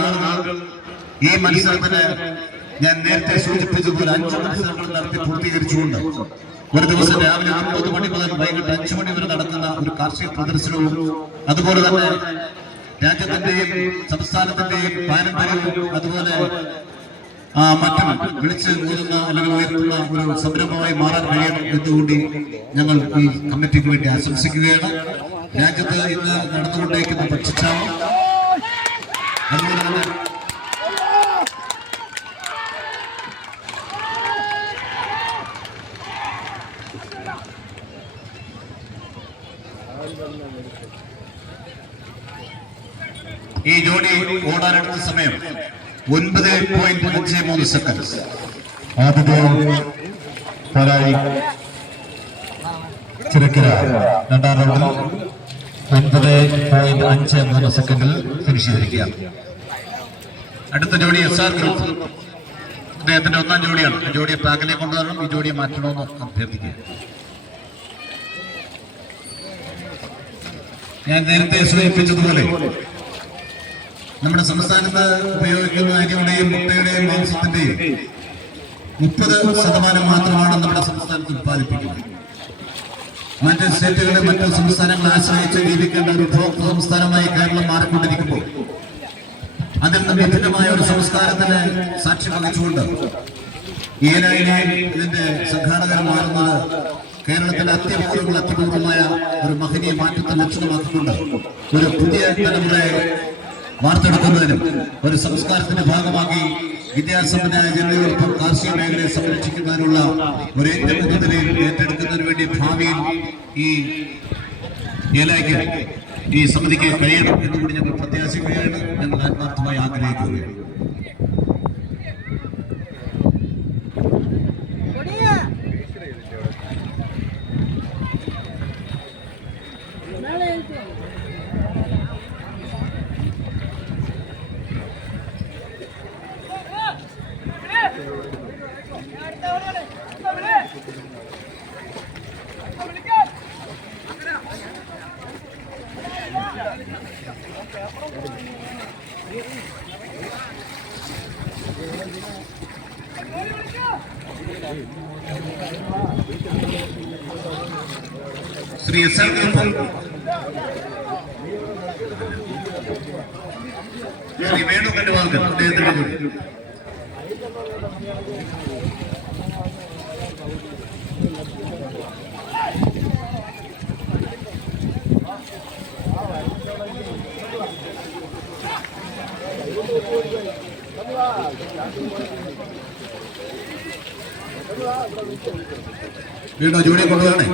നാളുകൾ ഈ മത്സരത്തിന് ഞാൻ നേരത്തെ സൂചിപ്പിച്ചതുപോലെ 5 മത്സരങ്ങൾ നടത്തി പൂർത്തീകരിച്ചുകൊണ്ട് ഒരു ദിവസം രാവിലെ 9 മണി മുതൽ വൈകിട്ട് 5 മണി വരെ നടക്കുന്ന ഒരു കാർഷിക പ്രദർശനവും അതുപോലെ തന്നെ രാജ്യത്തിന്റെയും സംസ്ഥാനത്തിന്റെയും പാരമ്പര്യവും അതുപോലെ മറ്റും വിളിച്ച് ഊരുന്ന അല്ലെങ്കിൽ ഉയർത്തുന്ന ഒരു സംരംഭമായി മാറാൻ കഴിയണം എന്നുകൂടി ഞങ്ങൾ ഈ കമ്മിറ്റിക്ക് വേണ്ടി ആശംസിക്കുകയാണ്. രാജ്യത്ത് ഇന്ന് നടന്നുകൊണ്ടേക്കുന്ന പക്ഷിക്ഷാമം അതുപോലെ തന്നെ ഈ ജോഡി ഓടാനെടുത്ത സമയം 9.53 സെക്കൻഡ്. ആദ്യത്തെ പോരാളി ചിറക്കര രണ്ടാം റൗണ്ടിൽ 9.53 സെക്കൻഡിൽ ഫിനിഷ് ചെയ്തിരിക്കുകയാണ്. അടുത്ത ജോഡി SR ഗ്രൂപ്പ് അദ്ദേഹത്തിന്റെ 1-ാം ജോഡിയാണ്. ഈ ജോഡിയെ ട്രാക്കിലേക്ക് കൊണ്ടുവരണം, ഈ ജോഡിയെ മാറ്റണമെന്ന് അഭ്യർത്ഥിക്കുക. ഞാൻ നേരത്തെ സൂചിപ്പിച്ചതുപോലെ നമ്മുടെ സംസ്ഥാനത്ത് ഉപയോഗിക്കുന്ന അരിയുടെയും മുട്ടയുടെയും മാംസത്തിന്റെയും 30% മാത്രമാണ് നമ്മുടെ സംസ്ഥാനത്ത് ഉത്പാദിപ്പിക്കുന്നത്. മറ്റ് സ്റ്റേറ്റുകളെ മറ്റു സംസ്ഥാനങ്ങളെ ആശ്രയിച്ച് ജീവിക്കേണ്ട ഒരു ഉപഭോക്തൃ സംസ്ഥാനമായി കേരളം മാറിക്കൊണ്ടിരിക്കുമ്പോൾ അതിൽ നിന്ന് വിഭിന്നമായ ഒരു സംസ്കാരത്തിന് സാക്ഷ്യം വഹിച്ചുകൊണ്ട് ഏലായിലെയും ഇതിന്റെ സംഘാടകർ മാറുന്നത് കേരളത്തിലെ അത്യപൂർവമായ ഒരു മഹനീയ മാറ്റത്തെ ലക്ഷണമാക്കിക്കൊണ്ട് ഒരു പുതിയ തലമുറയെ വാർത്തെടുക്കുന്നതിനും ഒരു സംസ്കാരത്തിന്റെ ഭാഗമാക്കി വിദ്യാസമ്പന്നരായ ജനതയോടൊപ്പം കാർഷിക മേഖലയെ സംരക്ഷിക്കുന്നതിനുള്ള ഒരു ഏറ്റവും നിലയിൽ ഏറ്റെടുക്കുന്നതിന് വേണ്ടി ഭാവിയിൽ ഈ ഏലായ്ക്ക് ഈ സമിതിക്ക് കഴിയണം എന്നുകൂടി ഞങ്ങൾ പ്രത്യാശിക്കുകയാണ്. ഞങ്ങൾ ആത്മാർത്ഥമായി ആഗ്രഹിക്കുകയാണ്. ശ്രീ SR ശ്രീ വേണു കണ്ടുവാൾക്കർ അദ്ദേഹത്തിന്റെ വീണോ ജോഡി കൊണ്ടുപോകണേ.